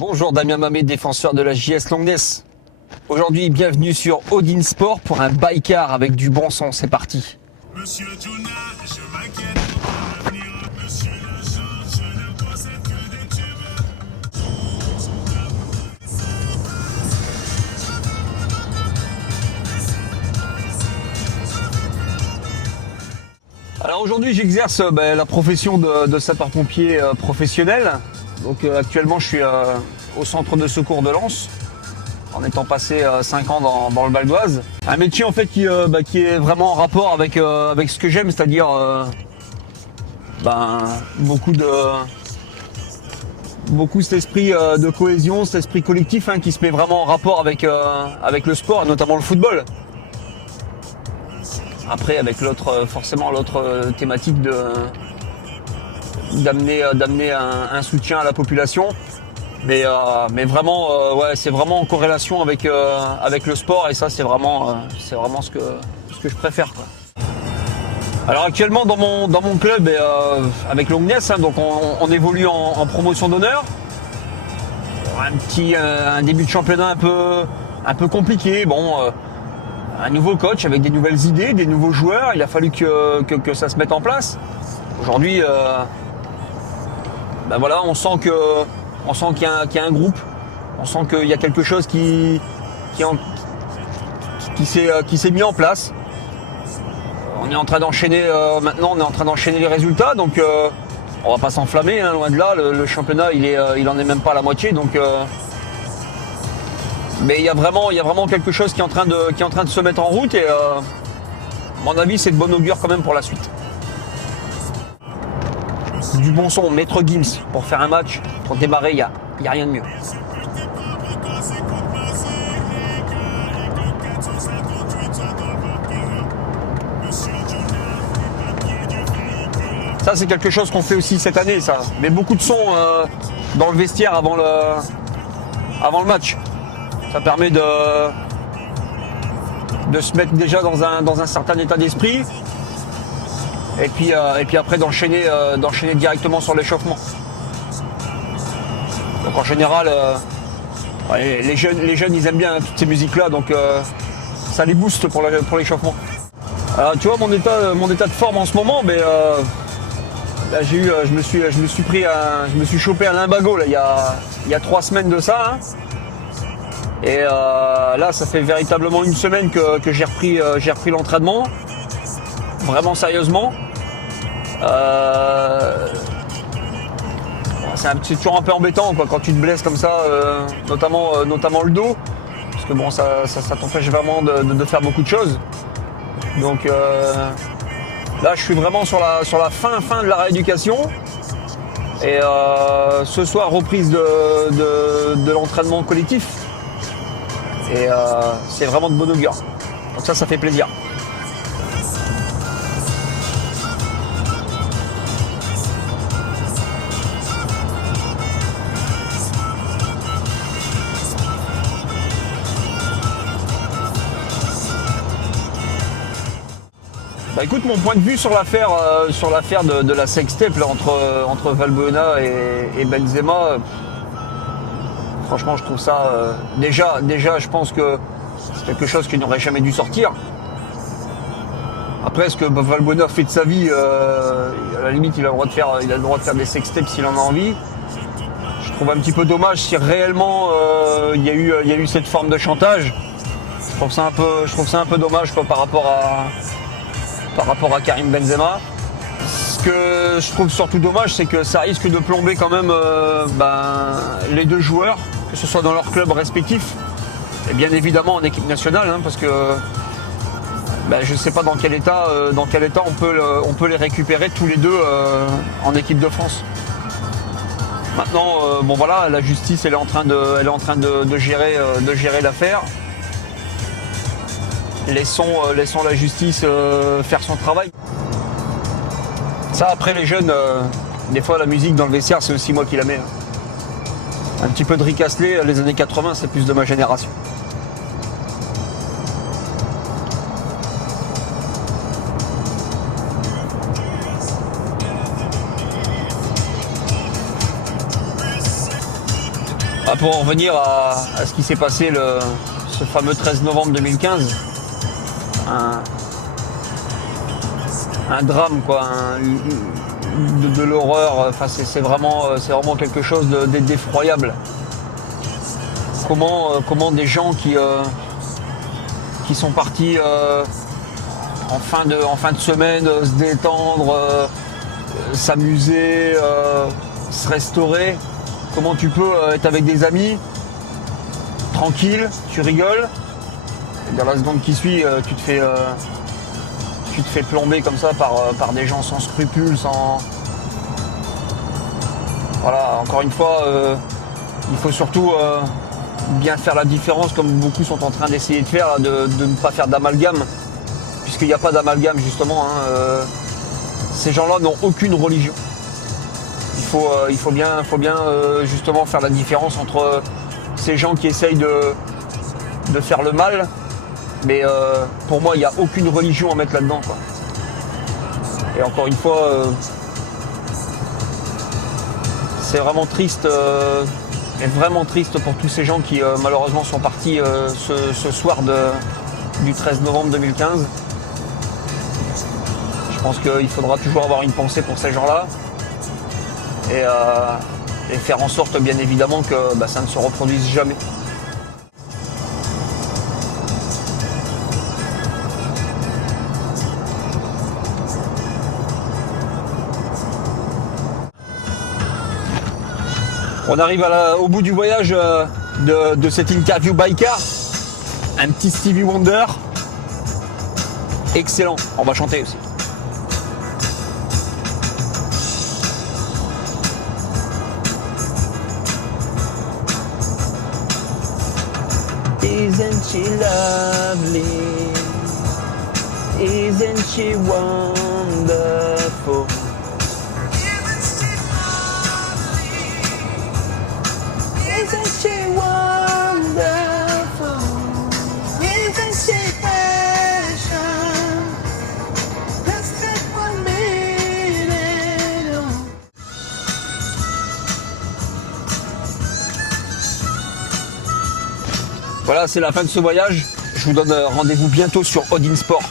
Bonjour Damien Mamet, défenseur de la JS Longness. Aujourd'hui, bienvenue sur Odin Sport pour un bike-car avec du bon son, c'est parti. Monsieur Jonah, je m'inquiète pour l'avenir. Monsieur le Jean, je ne possède que des tubes. Alors aujourd'hui, j'exerce la profession de sapeur-pompier professionnel. Donc actuellement, je suis au centre de secours de Lens, en étant passé 5 ans dans le Val d'Oise. Un métier en fait qui est vraiment en rapport avec ce que j'aime, c'est-à-dire beaucoup cet esprit de cohésion, cet esprit collectif qui se met vraiment en rapport avec le sport, notamment le football. Après, avec forcément l'autre thématique d'amener un soutien à la population, mais vraiment c'est vraiment en corrélation avec le sport, et ça c'est vraiment ce que je préfère, quoi. Alors actuellement dans mon club et avec Longness, donc on évolue en promotion d'honneur. Un début de championnat un peu compliqué. Un nouveau coach avec des nouvelles idées, des nouveaux joueurs. Il a fallu que ça se mette en place. Aujourd'hui, on sent qu'il y a un groupe, on sent qu'il y a quelque chose qui s'est mis en place. On est en train d'enchaîner maintenant, les résultats, donc on va pas s'enflammer, loin de là. Le championnat, il en est même pas à la moitié, donc. Mais il y a vraiment quelque chose qui est en train de se mettre en route, et à mon avis, c'est de bon augure quand même pour la suite. Du bon son, Maître Gims, pour faire un match, pour démarrer, il y a rien de mieux. Ça, c'est quelque chose qu'on fait aussi cette année, ça. Mais beaucoup de sons dans le vestiaire avant le match. Ça permet de se mettre déjà dans un certain état d'esprit, et puis après d'enchaîner directement sur l'échauffement. Donc en général, les jeunes ils aiment bien toutes ces musiques-là, donc ça les booste pour l'échauffement. Alors tu vois mon état de forme en ce moment, mais là je me suis chopé un lumbago là, il y a 3 semaines de ça. Et là, ça fait véritablement une semaine que j'ai repris l'entraînement, vraiment sérieusement. C'est toujours un peu embêtant, quoi, quand tu te blesses comme ça, notamment le dos, parce que ça t'empêche vraiment de faire beaucoup de choses. Donc là, je suis vraiment sur la fin de la rééducation. Et ce soir, reprise de l'entraînement collectif. Et c'est vraiment de bon augure. Donc ça fait plaisir. Écoute, mon point de vue sur l'affaire de la sextape là, entre Valbuena et Benzema. Franchement, je trouve ça déjà, je pense que c'est quelque chose qui n'aurait jamais dû sortir. Après, ce que Valbuena fait de sa vie, à la limite, il a le droit de faire des sextapes s'il en a envie. Je trouve un petit peu dommage si réellement il y a eu cette forme de chantage. Je trouve ça un peu dommage, quoi, par rapport à Karim Benzema. Ce que je trouve surtout dommage, c'est que ça risque de plomber quand même les deux joueurs, que ce soit dans leur club respectif et bien évidemment en équipe nationale, parce que je ne sais pas dans quel état on peut les récupérer tous les deux en équipe de France. Maintenant, la justice elle est en train de gérer l'affaire. Laissons la justice faire son travail. Ça, après les jeunes, des fois la musique dans le vestiaire, c'est aussi moi qui la mets. Un petit peu de Rick Astley, les années 80, c'est plus de ma génération. Pour en revenir à ce qui s'est passé ce fameux 13 novembre 2015, un drame, quoi, de l'horreur. Enfin, c'est vraiment quelque chose d'effroyable. Comment des gens qui sont partis en fin de semaine se détendre, s'amuser, se restaurer. Comment tu peux être avec des amis, tranquille, tu rigoles, et dans la seconde qui suit, tu te fais plomber comme ça par des gens sans scrupules, sans... Voilà, encore une fois, il faut surtout bien faire la différence, comme beaucoup sont en train d'essayer de faire, là, de ne pas faire d'amalgame, puisqu'il n'y a pas d'amalgame justement. Ces gens-là n'ont aucune religion. Il faut bien justement faire la différence entre ces gens qui essayent de faire le mal, mais pour moi il n'y a aucune religion à mettre là-dedans, quoi. Et encore une fois, c'est vraiment triste, et vraiment triste pour tous ces gens qui malheureusement sont partis ce soir du 13 novembre 2015. Je pense qu'il faudra toujours avoir une pensée pour ces gens-là. Et faire en sorte bien évidemment que ça ne se reproduise jamais. On arrive au bout du voyage de cette interview biker. Un petit Stevie Wonder. Excellent. On va chanter aussi. Isn't she lovely? Isn't she wonderful? Isn't she wonderful? Isn't she passion? Just that 1 minute. Voilà, c'est la fin de ce voyage. Je vous donne rendez-vous bientôt sur Odin Sport.